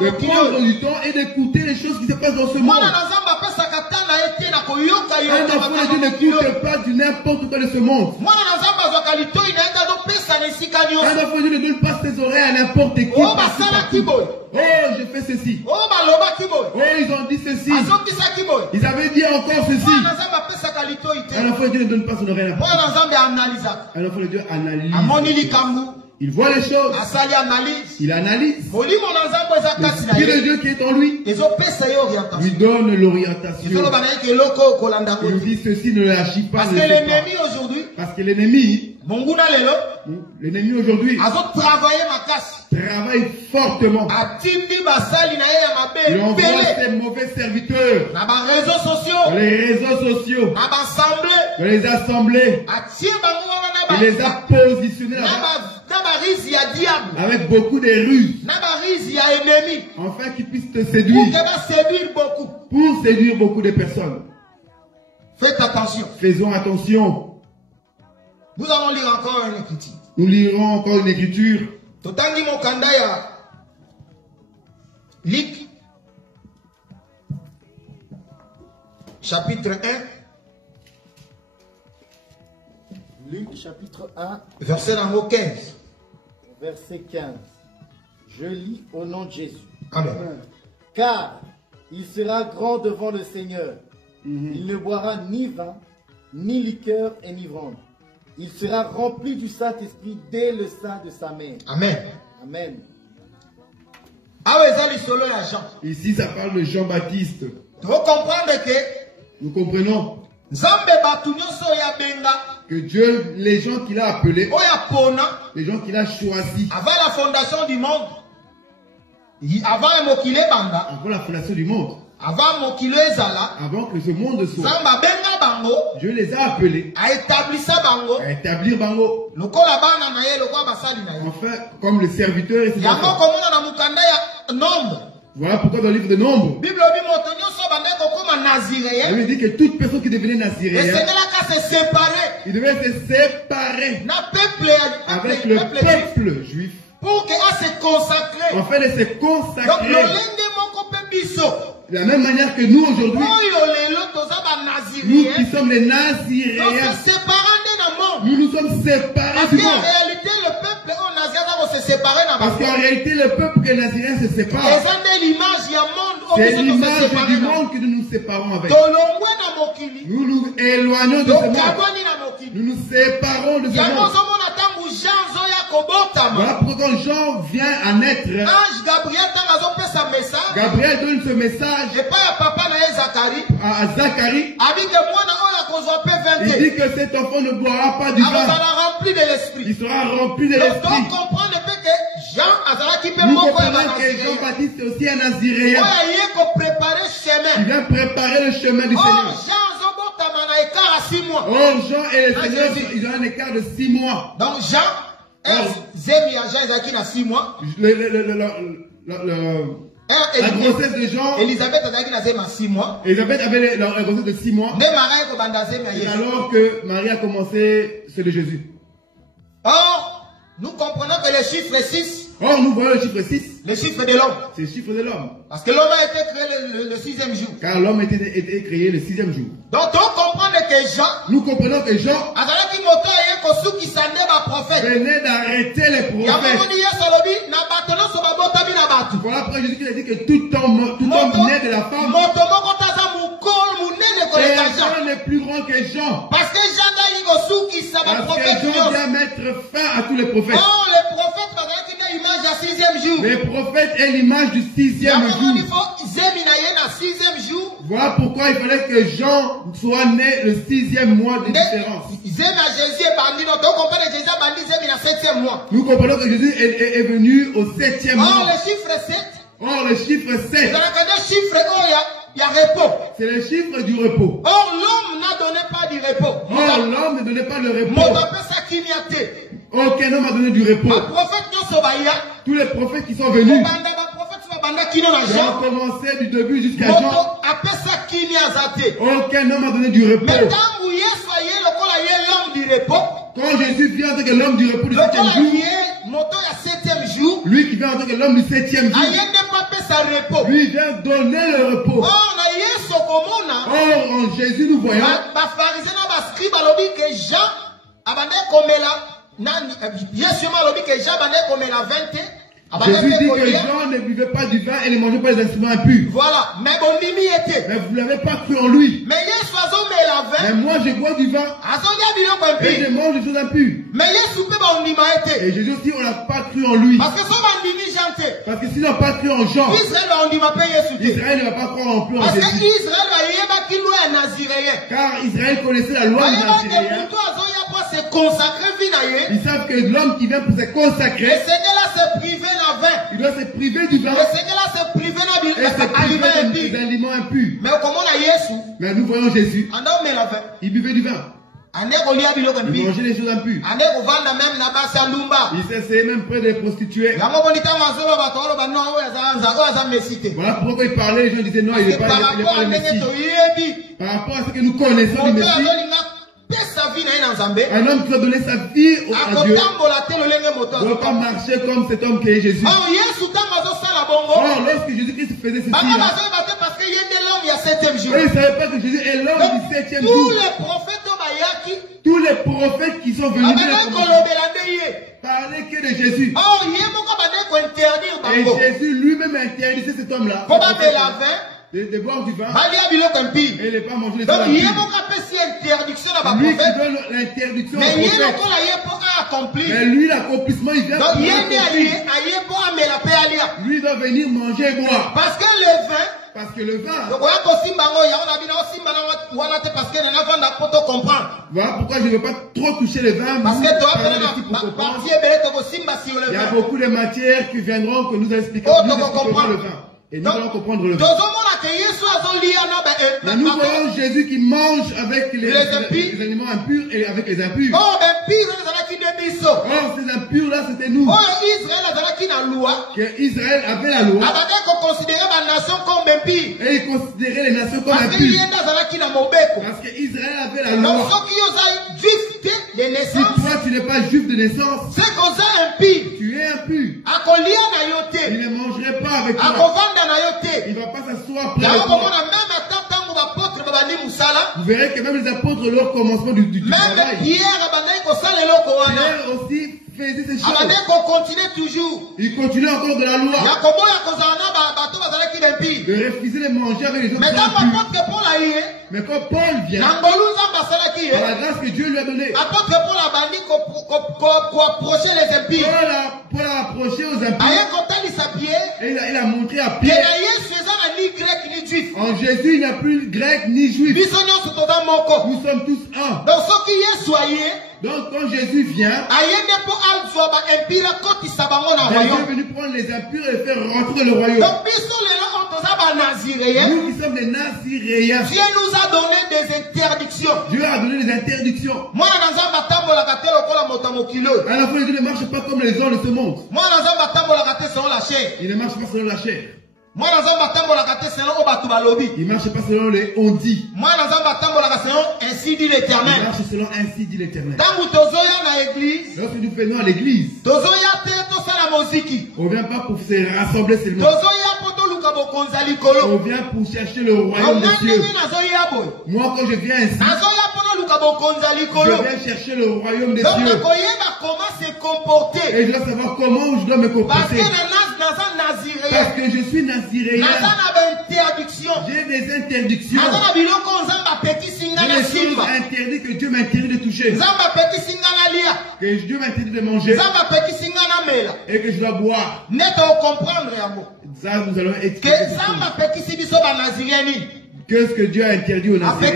de prendre du temps et d'écouter les choses qui se passent dans ce monde. Un enfant de Dieu n'écoute pas du n'importe quoi de ce monde. enfant de Dieu ne donne pas ses oreilles à n'importe qui. Oh, j'ai fait ceci. Oh, ils ont dit ceci. Ils avaient dit encore ceci. Un enfant de Dieu ne donne pas son oreille à n'importe qui. Un enfant de Dieu analyse. Il voit les choses. Il analyse. L'esprit de Dieu qui est en lui lui donne l'orientation. Il lui dit ceci, ne lâche pas. Parce que l'ennemi aujourd'hui, travaille fortement. Il envoie ses mauvais serviteurs dans les réseaux sociaux, dans les assemblées. Il les a positionnés avec beaucoup de ruses, afin qu'ils puissent te séduire, pour séduire beaucoup de personnes. Faites attention. Faisons attention. Nous allons lire encore une écriture. Nous lirons encore une écriture. Totangi Mokandaya. Luc, chapitre 1. Luc chapitre 1. Verset 15. Verset 15. Je lis au nom de Jésus. Amen. Car il sera grand devant le Seigneur. Il ne boira ni vin, ni liqueur enivrante. Il sera rempli du Saint-Esprit dès le sein de sa mère. Amen. Amen. Ici, ça parle de Jean-Baptiste. Nous comprenons que Dieu, les gens qu'il a appelés, les gens qu'il a choisis, avant la fondation du monde, avant la fondation du monde, avant que ce monde soit, Dieu les a appelés à établir Bango. Enfin, comme le serviteur et ses enfants. Voilà pourquoi dans le livre de Nombre, il dit que toute personne qui devenait naziréen, il devait se séparer avec le peuple juif, afin de se consacrer. De la même manière que nous aujourd'hui, nous qui sommes les naziréens, nous nous sommes séparés du monde. Parce qu'en réalité, le peuple que naziréen se sépare. C'est l'image du monde que nous nous séparons avec. Nous nous éloignons de ce monde. Nous nous séparons de ce monde. Voilà pourquoi quand Jean vient à naître, Gabriel donne ce message à Zacharie. Il dit que cet enfant ne boira pas du vin. Il sera rempli de l'esprit. Nous comprenons que Jean-Baptiste est aussi un naziréen. Il vient préparer le chemin du Seigneur. Or, Jean et le Seigneur, ils ont un écart de 6 mois. Donc, Jean, la grossesse de Jean, Elisabeth avait 6 mois. Elisabeth avait la grossesse de 6 mois. Et alors que Marie a commencé celle de Jésus. Or, nous comprenons que le chiffre 6. Or, nous voyons le chiffre 6. Le chiffre de l'homme. C'est le chiffre de l'homme. Parce que l'homme a été créé le 6e jour. Car l'homme a été créé le 6e jour. Donc, nous comprenons que Jean venait d'arrêter les prophètes. Voilà pourquoi Jésus a dit que tout homme naît de la femme. Et Jean n'est plus grand que Jean. Parce que Jean vient mettre fin à tous les prophètes. Oh, les prophètes, l'image du 6e jour. Les prophètes est l'image du 6e jour. Voilà pourquoi il fallait que Jean soit né le 6e mois de différence. Nous comprenons que Jésus est venu au 7e mois. Or, le chiffre 7. Or, le chiffre 7. Il y a repos. C'est le chiffre du repos. Or, l'homme n'a donné pas du repos. Or, l'homme ne donnait pas le repos. Aucun homme n'a donné du repos. Tous les prophètes qui sont venus, ils ont commencé du début jusqu'à Jean. Aucun homme n'a donné du repos. Quand Jésus vient en tant que l'homme du repos du 7e jour, lui qui vient en tant que l'homme du 7e jour, lui vient donner le repos. Or, en Jésus, nous voyons Jésus dit que Jean ne buvait pas du vin et ne mangeait pas les instruments impurs. Voilà. Mais vous n'avez pas cru en lui. Mais moi je bois du vin et je mange des choses impures. Et Jésus aussi, on n'a pas cru en lui. Parce que s'ils n'ont pas cru en Jean, Israël ne va pas croire en plus en Jésus. Car Israël connaissait la loi des Naziréens. Ils savent que l'homme qui vient pour se consacrer, il doit se priver du vin et se priver des aliments impurs. Mais nous voyons Jésus, il buvait du vin. Il mangeait des choses impures. Il s'essayait même près des prostituées. Voilà pourquoi il parlait, les gens disaient non, il n'est pas le Messie. Par rapport à ce que nous connaissons du Messie, un homme qui a donné sa vie à Dieu ne doit pas marcher comme cet homme qui est Jésus. Or, lorsque Jésus-Christ faisait ceci, il ne savait pas que Jésus est l'homme du 7e jour. Tous les prophètes qui sont venus parlaient que de Jésus. Et Jésus lui-même interdisait cet homme-là de boire du vin et ne pas manger les choses. Lui qui donne l'interdiction au prophète. Mais lui, l'accomplissement, il vient pour lui doit venir manger et boire. Parce que le vin. Voilà pourquoi je ne veux pas trop toucher le vin. Il y a beaucoup de matières qui viendront que nous expliquerons le vin. Et nous allons comprendre le vin. Mais nous voyons Jésus qui mange avec les aliments impurs et avec les impurs. Or, ces impurs-là, c'était nous. Que Israël avait la loi. Et il considérait les nations comme impures. Parce que Israël avait la loi. Si toi, tu n'es pas juif de naissance, tu es impur. Il ne mangerait pas avec toi. Il ne va pas s'asseoir près de toi. Vous verrez que même les apôtres, leur commencement du travail, Pierre aussi faisait ces choses. Il continuait encore de la loi. De refuser de manger avec les autres impurs. Mais quand Paul vient, par la grâce que Dieu lui a donnée, Paul a approché aux impurs. Et il a montré à Pierre, en Jésus, il n'y a plus grec ni juif. Nous sommes tous un. Donc quand Jésus vient, il est venu prendre les impurs et faire rentrer le royaume. Nous qui sommes des Naziréens, Dieu nous a donné des interdictions. Dieu a donné des interdictions. Un enfant de Dieu ne marche pas comme les hommes de ce monde. Il ne marche pas selon la chair. Il ne marche pas selon les on dit. Il marche selon ainsi dit l'Éternel. Lorsque nous venons à l'église, on ne vient pas pour se rassembler seulement. On vient pour chercher le royaume des cieux. Moi, quand je viens ici, je viens chercher le royaume des cieux. Et je dois savoir comment je dois me comporter. Parce que je suis naziréen. J'ai des interdictions. J'ai des choses interdites que Dieu m'interdit de toucher. Que Dieu m'interdit de manger. Et que je dois boire. Ça, nous allons expliquer. Qu'est-ce que Dieu a interdit aux Naziréens?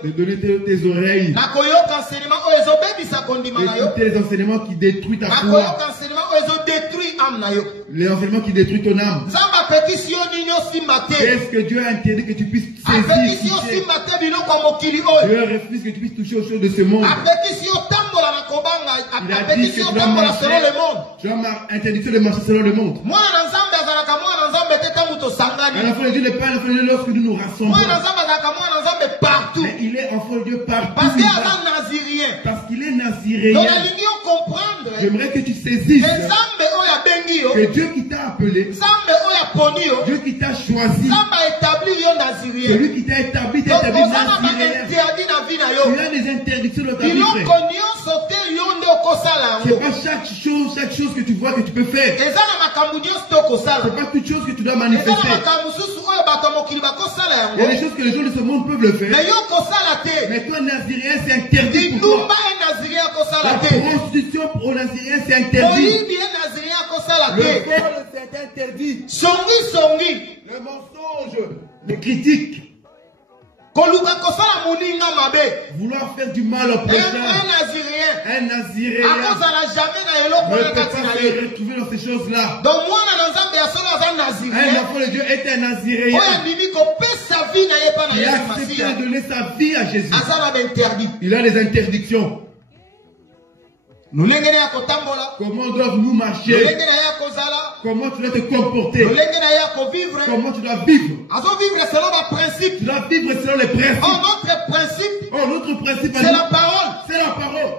De donner tes oreilles. D'écouter les enseignements qui détruisent ta foi. Les enseignements qui détruisent ton âme. Qu'est-ce que Dieu a interdit que tu puisses saisir? Dieu refuse que tu puisses toucher aux choses de ce monde. Il a dit que tu dois marcher. Tu as interdiction de marcher selon le monde. Un enfant de Dieu n'est pas un enfant de Dieu lorsque nous nous rassemblons. Mais il est enfant de Dieu partout. Parce qu'il est naziréen. J'aimerais que tu saisisses que Dieu qui t'a appelé, Dieu qui t'a choisi, celui qui t'a établi naziréen. Tu as des interdictions dans ta vie, frère. C'est pas chaque chose que tu vois que tu peux faire. C'est pas toute chose que tu dois manifester. Il y a des choses que les gens de ce monde peuvent le faire. Mais toi, Nazirien, c'est interdit pour toi. La prostitution pour Nazirien, c'est interdit. Le vol, c'est interdit. Le mensonge, les critiques. Vouloir faire du mal au prochain. Un Nazirien ne peut pas se retrouver dans ces choses-là. Un enfant de Dieu est un Nazirien qui a accepté de donner sa vie à Jésus. Il a des interdictions. Comment doivent-nous marcher? Comment tu dois te comporter? Comment tu dois vivre? Tu dois vivre selon les principes. Notre principe, c'est la parole. C'est la parole.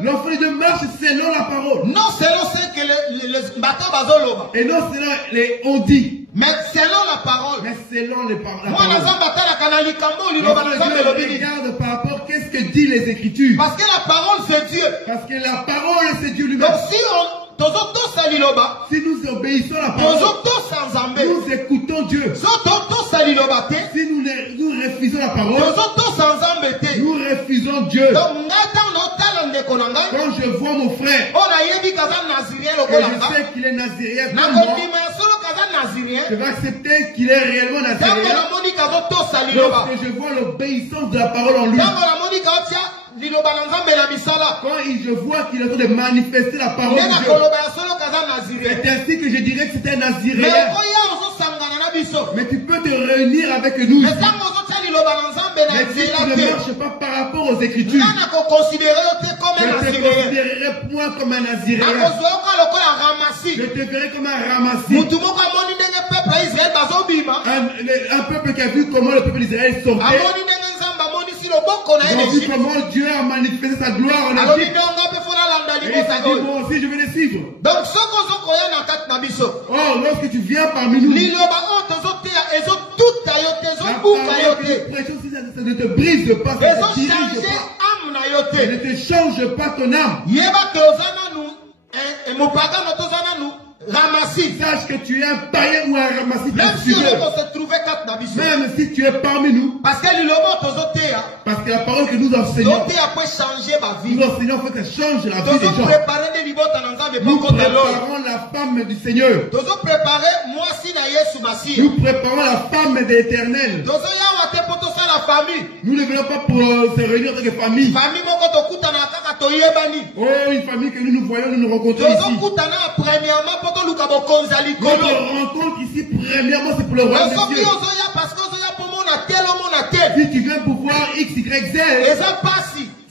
L'enfant de Dieu marche selon la parole. Non selon ce que les bateaux. Et non selon les on dit. Mais selon la parole. Mais selon les paroles. Regarde par rapport qu'est-ce que dit les Écritures. Parce que la parole c'est Dieu. Parce que la parole c'est Dieu lui-même. Donc si nous obéissons à la parole, nous écoutons Dieu. Si nous refusons la parole, nous refusons Dieu. Quand je vois mon frère, et je sais qu'il est nazirien, je vais accepter qu'il est réellement nazirien. Lorsque je vois l'obéissance de la parole en lui, quand je vois qu'il est en train de manifester la parole de Dieu, c'est ainsi que je dirais que c'est un nazirien. Mais tu peux te réunir avec nous. Mais si tu ne marches pas par rapport aux Écritures, je te considérerai moi comme un nazirien. Je te verrai comme un ramassis. Un peuple qui a vu comment le peuple d'Israël sortait. Ils ont vu comment Dieu a manifesté sa gloire en Égypte. Et il s'est dit, moi aussi je vais les suivre. Oh, lorsque tu viens parmi nous, la parole que nous prêchons, ça ne te brise pas, ça ne te dirige pas, ça ne te change pas ton âme. Sache que tu es un païen ou un ramassis. Même si tu es parmi nous, parce que la parole que nous enseignons, nous enseignons en fait qu'elle change la vie des gens. Nous préparons la femme du Seigneur. Nous préparons la femme de l'Éternel. Nous ne venons pas pour se réunir en tant que famille. Oh, une famille que nous voyons, nous nous rencontrons ici. Notre rencontre ici, premièrement, c'est pour le royaume des cieux. Si tu viens pour voir X, Y, Z,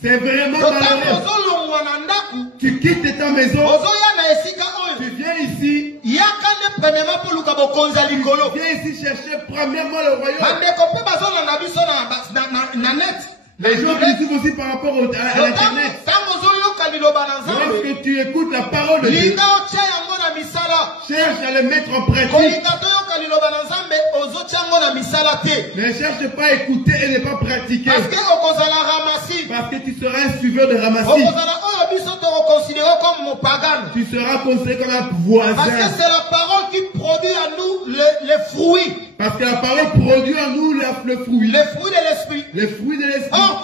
c'est vraiment malheureux. Tu quittes ta maison, tu viens ici. Tu viens ici chercher premièrement le royaume. Les gens qui suivent aussi par rapport à l'internet. Lorsque tu écoutes la parole de Dieu, cherche à le mettre en pratique. Ne cherche pas à écouter et ne pas pratiquer. Parce que tu seras un suiveur de ramassis. Tu seras considéré comme un voisin. Parce que c'est la parole qui produit à nous les fruits. Parce que la parole produit en nous le fruit. Les fruits de l'esprit. Les fruits de l'esprit. Quand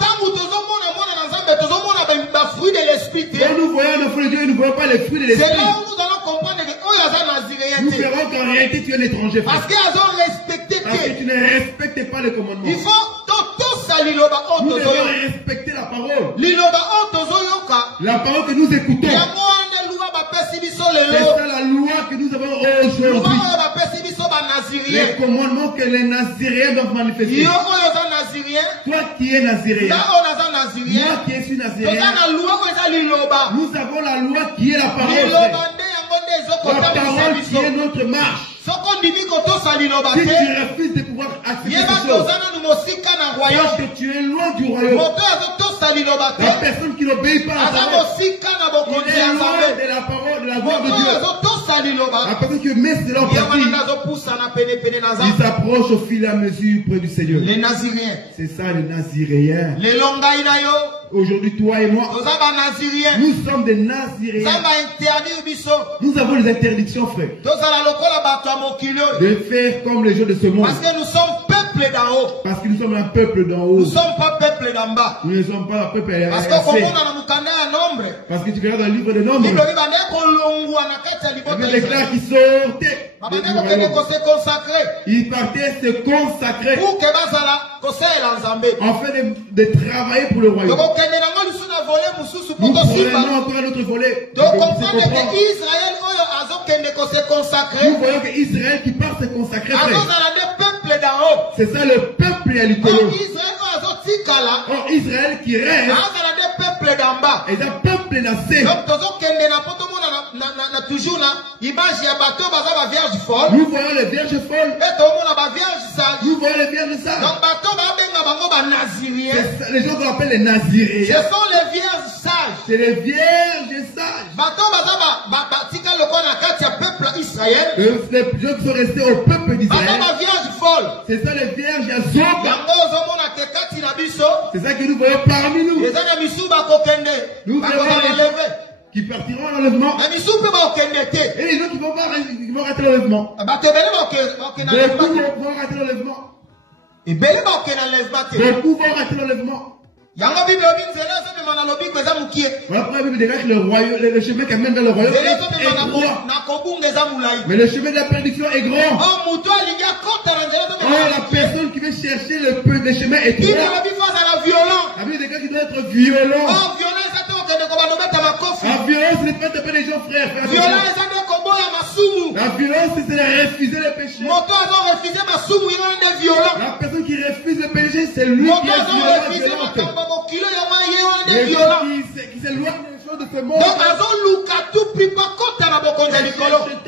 nous voyons le fruit de Dieu, nous ne voyons pas les fruits de l'esprit. C'est là où nous allons comprendre que nous verrons qu'en réalité tu es un étranger. Parce que tu ne respectes pas les commandements. Il faut nous devons respecter la parole. La parole que nous écoutons. C'est ça la loi que nous avons aujourd'hui. Les commandements que les Naziriens doivent manifester. Toi qui es Nazirien, moi qui suis Nazirien, nous avons la loi qui est la parole. La parole qui est notre marche. Si tu refuses de pouvoir accepter ces choses, parce que tu es loin du royaume. La personne qui n'obéit pas à la parole, il est loin de la parole, de la gloire de Dieu. personne qui met cela en pratique, il s'approche au fil et à mesure près du Seigneur. Les Naziréens. C'est ça le Naziréen. Les Longaïnayo. Aujourd'hui, toi et moi, nous sommes des Naziréens. Nous avons les interdictions, frère, de faire comme les gens de ce monde. Parce que nous sommes peuple d'en haut. Parce que nous sommes un peuple d'en haut. Nous ne sommes pas peuple d'en bas. Nous ne sommes pas un peuple d'en bas. Parce que tu regardes dans le livre de Nombres, il déclare qu'ils sortaient. Ils partaient se consacrer afin de travailler pour le royaume. Nous prenons encore notre volet. Donc comprenez que Israël nous voyons que Israël qui part se consacrer, c'est ça le peuple à l'icône. Or Israël qui reste est un peuple nassé. Nous voyons les vierges folles. Nous voyons les vierges sages. Les gens qu'on appelle les Naziréens. Ce sont les vierges sages. C'est les vierges sages. Les gens qui sont restés au peuple d'Israël. C'est ça les vierges azoba. C'est ça que nous voyons parmi nous. Nous voyons qui partiront à l'enlèvement. Et les gens qui vont rater l'enlèvement. Beaucoup vont rater l'enlèvement. Beaucoup vont rater l'enlèvement. Voilà pourquoi la Bible déclare que le chemin qui amène vers le royaume est étroit. Mais le chemin de la prédiction est grand. Oh, la personne qui veut chercher le chemin étroit. La Bible déclare qu'il doit être violent. La violence, n'est pas taper les gens, frère. La violence, c'est de refuser le péché. La personne qui refuse le péché, c'est lui qui est violent. Les gens qui s'éloignent des choses de ce monde. Donc,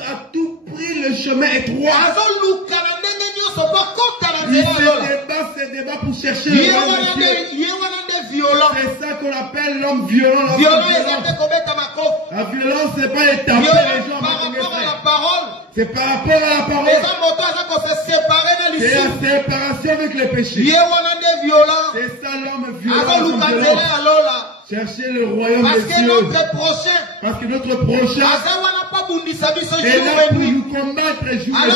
à tout prix le chemin étroit. Il se débat pour chercher le violent. C'est ça qu'on appelle l'homme violent. La violence, c'est pas établir les gens. C'est par rapport à la parole. C'est la séparation avec le péché. C'est ça l'homme violent. Chercher le royaume des cieux. Parce que notre prochain est là pour nous combattre jour et nuit.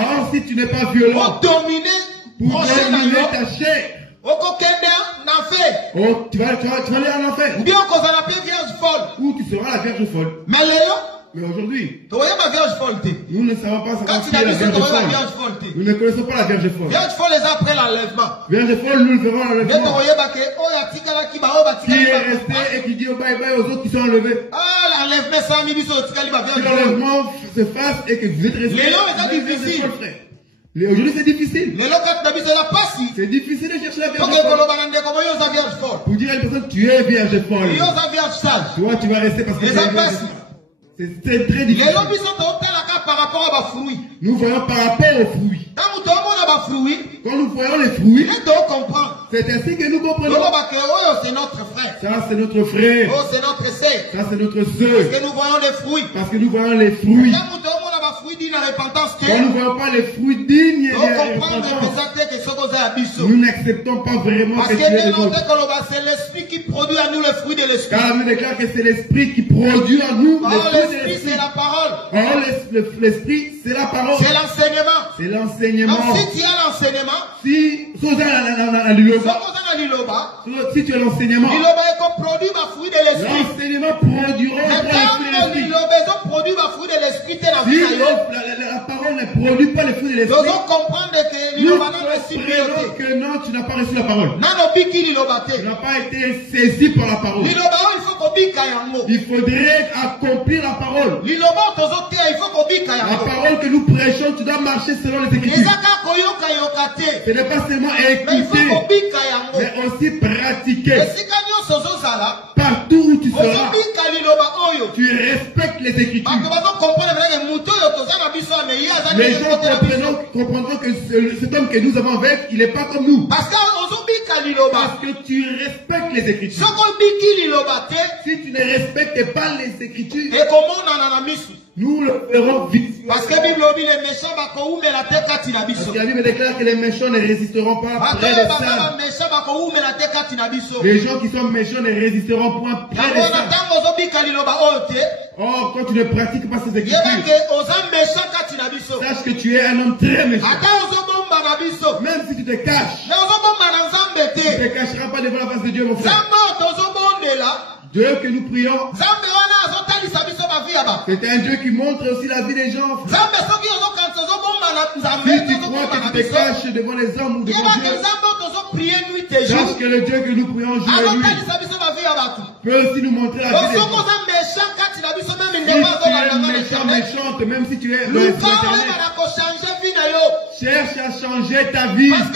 Alors si tu n'es pas violent, pour dominer ta chair, tu vas aller en enfer. Ou tu seras la vierge folle. Mais aujourd'hui, nous ne savons pas savoir qui est la vierge folle. Nous ne connaissons pas la vierge folle. Vierge folle les après l'enlèvement. Vierge folle, nous le verrons à l'enlèvement. Qui est resté et qui dit au bye bye aux autres qui sont enlevés. Si l'enlèvement se fasse et que vous êtes resté. Aujourd'hui c'est difficile. C'est difficile de chercher la vierge folle. Pour dire à une personne, tu es vierge folle. Toi tu vas rester parce que tu es vierge folle. C'est très difficile. Nous voyons par rapport aux fruits. Quand nous voyons les fruits, c'est ainsi que nous comprenons. Ça c'est notre frère. Ça c'est notre frère. Ça c'est notre soeur. Parce que nous voyons les fruits. Parce que nous voyons les fruits. Quand nous ne voyons pas les fruits dignes de la repentance, nous n'acceptons pas vraiment que Dieu est de notre. C'est l'esprit qui produit à nous le fruit de l'esprit. Car nous déclare que c'est l'esprit qui produit à nous le fruit de l'esprit. C'est la parole. L'esprit, c'est la parole. C'est l'enseignement. C'est l'enseignement. Donc si tu as l'enseignement, si tu as l'enseignement, l'enseignement produira le fruit de l'esprit. Si la parole ne produit pas le fruit de l'esprit, nous comprenons que non, tu n'as pas reçu la parole. Tu n'as pas été saisi par la parole. Il faudrait accomplir la parole. La parole que nous prêchons, tu dois marcher selon les Écritures. Ce n'est pas seulement écouter, mais aussi pratiquer. Partout où tu seras, tu respectes les Écritures. Les gens comprendront que cet homme que nous avons avec, il n'est pas comme nous. Parce que tu respectes les Écritures. Si tu ne respectes pas les Écritures, nous le ferons vite. Parce que la Bible déclare que les méchants ne résisteront pas près des saints. Les gens qui sont méchants ne résisteront point près des saints. Oh, quand tu ne pratiques pas ces Écritures, sache que tu es un homme très méchant. Même si tu te caches, tu ne te cacheras pas devant la face de Dieu, mon frère. Dieu que nous prions, c'est un Dieu qui montre aussi la vie des gens. Si tu crois que tu te caches devant les hommes ou devant Dieu, sache que le Dieu que nous prions jour et nuit peut aussi nous montrer la vie des gens. Si tu es méchante, même si tu es dans Internet, cherche à changer ta vie. Parce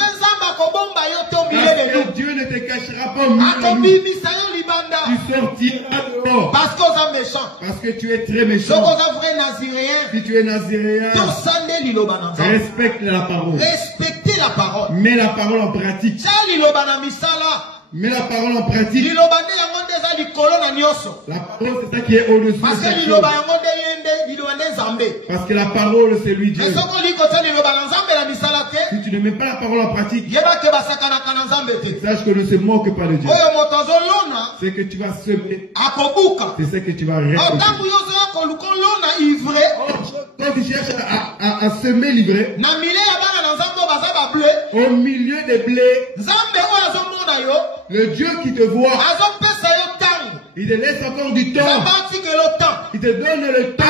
que Dieu ne te cachera pas au milieu de nous. Tu sortiras dehors. Parce que tu es très méchant. Si tu es naziréen, respecte la parole. Respectez la parole. Mets la parole en pratique. Mets la parole en pratique. La parole, c'est ça qui est au-dessus de chaque chose. Parce que la parole, c'est lui Dieu. Si tu ne mets pas la parole en pratique, sache que ne se moque pas de Dieu. C'est que tu vas semer. C'est ce que tu vas récolter. Quand tu cherches à semer l'ivraie, au milieu des blés, le Dieu qui te voit, il te laisse encore du temps. Il te donne le temps.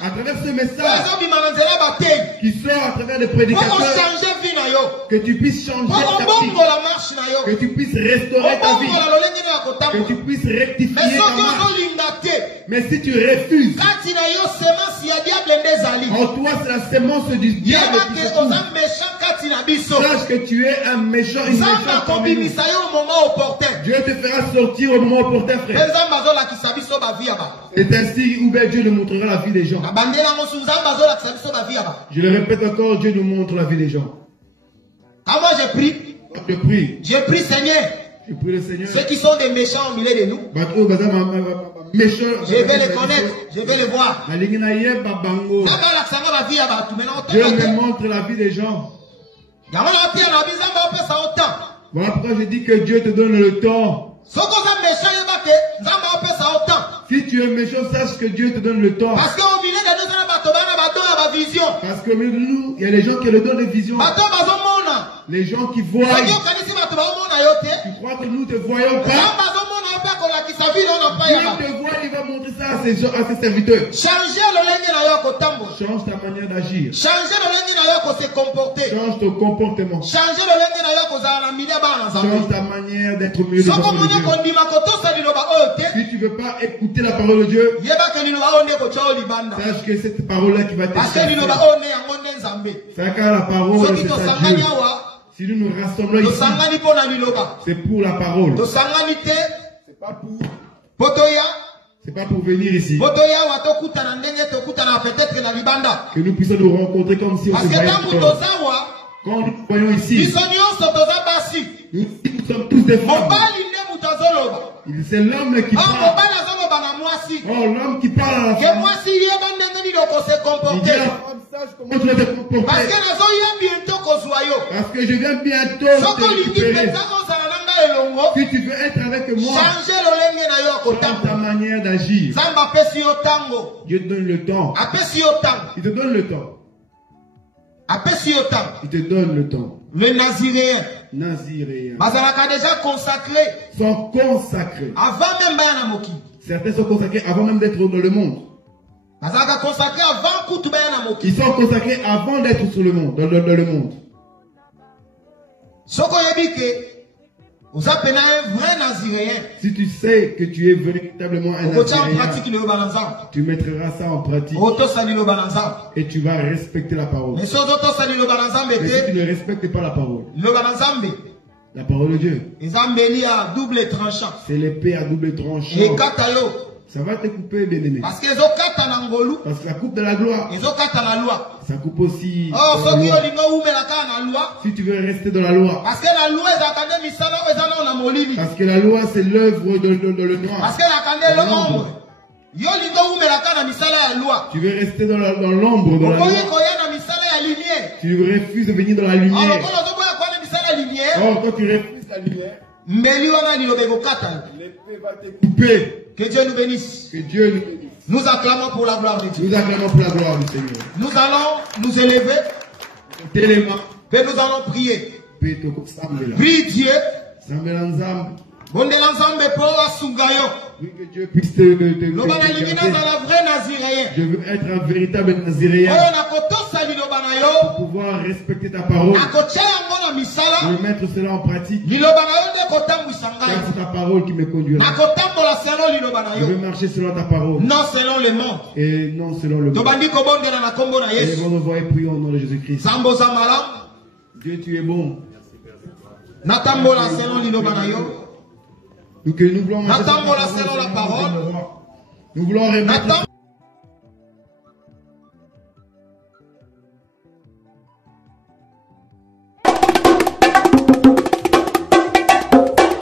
À travers ce message qui sort à travers les prédicateurs, que tu puisses changer ta vie, que tu puisses restaurer ta vie, que tu puisses rectifier ta marche. Mais si tu refuses, en toi c'est la sémence du diable qui se trouve. Sache que tu es un méchant, une méchante parmi nous. Dieu te fera sortir au moment opportun, frère. C'est ainsi où Dieu nous montrera la vie des gens. Je le répète encore, Dieu nous montre la vie des gens. Moi j'ai pris. Je prie. J'ai pris Seigneur. Je prie le Seigneur. Ceux qui sont des méchants au milieu de nous. Je vais les connaître. Je vais les voir. Dieu me montre la vie des gens. Voilà pourquoi je dis que Dieu te donne le temps. Si tu es méchant, sache que Dieu te donne le temps. Parce qu'au milieu de nous, il y a les gens qui le donnent des visions. Les gens qui voient. Tu crois que nous te voyons pas? Dieu te voit, il va montrer ça à ses serviteurs. Change ta manière d'agir. Change ton comportement. Change ta manière d'être mieux devant Dieu. Si tu ne veux pas écouter la parole de Dieu, sache que cette parole-là qui va t'aider. C'est car la parole, c'est à Dieu. Si nous nous rassemblons ici, c'est pour la parole. C'est pas pour venir ici. Que nous puissions nous rencontrer comme si on se voyait. Quand nous voyons ici, nous sommes tous des femmes. C'est l'homme qui parle. Oh, l'homme qui parle à la femme. Il dit à la femme, sache comment tu dois te comporter. Parce que je viens bientôt te récupérer. Si tu veux être avec moi, change ta manière d'agir. Dieu te donne le temps. Il te donne le temps. Il te donne le temps. Le Naziréen. Déjà consacrés. Sont consacrés. Avant même Bayanamoki. Certains sont consacrés avant même d'être dans le monde. Ils sont consacrés avant d'être sur le monde, dans le monde. Si tu sais que tu es véritablement un Naziréen, tu mettras ça en pratique et tu vas respecter la parole. Mais si tu ne respectes pas la parole, la parole de Dieu, c'est l'épée à double tranchant. Ça va te couper, bien aimé. Parce que la coupe de la gloire. Ça coupe aussi. Si tu veux rester dans la loi. Parce que la loi c'est l'œuvre de le noir. Tu veux rester dans l'ombre de la loi. Tu refuses de venir dans la lumière. Oh, quand tu refuses la lumière, l'épée va te couper. Que Dieu nous bénisse. Que Dieu nous bénisse. Nous acclamons pour la gloire de Dieu. Nous acclamons pour la gloire du Seigneur. Nous allons nous élever. Et nous allons prier. Prie Dieu. Oui, que Dieu puisse te garder. Je veux être un véritable naziréen. Pour pouvoir respecter ta parole. Je veux mettre cela en pratique. Car c'est ta parole qui me conduira. Je veux marcher selon ta parole. Non selon le monde. Et non selon le monde. Et nous voyons prier au nom de Jésus-Christ. Dieu, tu es bon. Que nous voulons marcher selon la parole. Nous voulons remettre